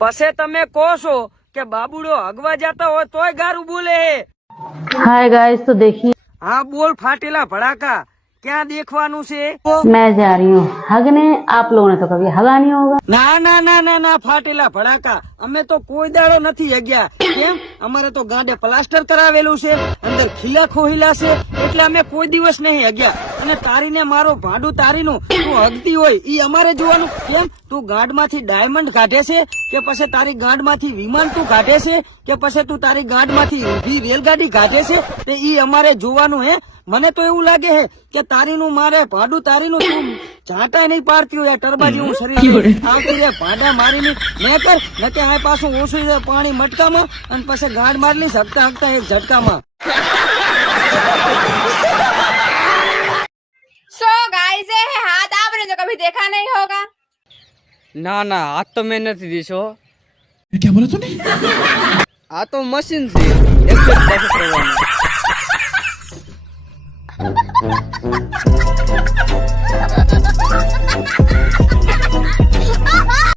પછી તમે કહો છો કે બાબુડો હગવા જતા હોય તોય ગારું બોલે હે। हाय गाइस, तो देखिए हाँ बोल फाटेला भड़ाका क्या देखवानु से? मैं जा रही हूँ हगने। आप लोगों ने तो कभी हगा नहीं होगा। ના ના ના ના ના ફાટેલા ભડાકા અમે તો કોઈ દાડો નથી હગ્યા। કેમ? અમારે તો ગાડે પ્લાસ્ટર કરાવેલું છે, અંદર ખીલા ખોહિલા છે, એટલે અમે કોઈ દિવસ નહીં હગ્યા। અને તારીને મારો ભાડું તારીનું તું હગતી હોય ઈ અમારે જોવાનું। કેમ? તું ગાડમાંથી ડાયમંડ કાઢે છે કે પછી તારી ગાડમાંથી વિમાન તું કાઢે છે કે પછી તું તારી ગાડમાંથી ઊભી રેલગાડી કાઢે છે તે ઈ અમારે જોવાનું હે। મને તો એવું લાગે છે કે તારીનું મારે ભાડું તારીનું તું જાટા નહીં પાડતી હોય ટરબા જેવું શરીર આવતી રે ભાડા મારીને મેં કર નકે આ પાછું ઓછું છે પાણી મટકામાં અને પછી ગાડ મારલી હકતા હકતા એક ઝટકામાં। सो गाइस ये हाथ आपने तो कभी देखा नहीं होगा। ના ના હાથ તો મેં નથી દીશો। क्या बोला तूने? આ તો મશીન છે એક જ પાસે કરવાનું।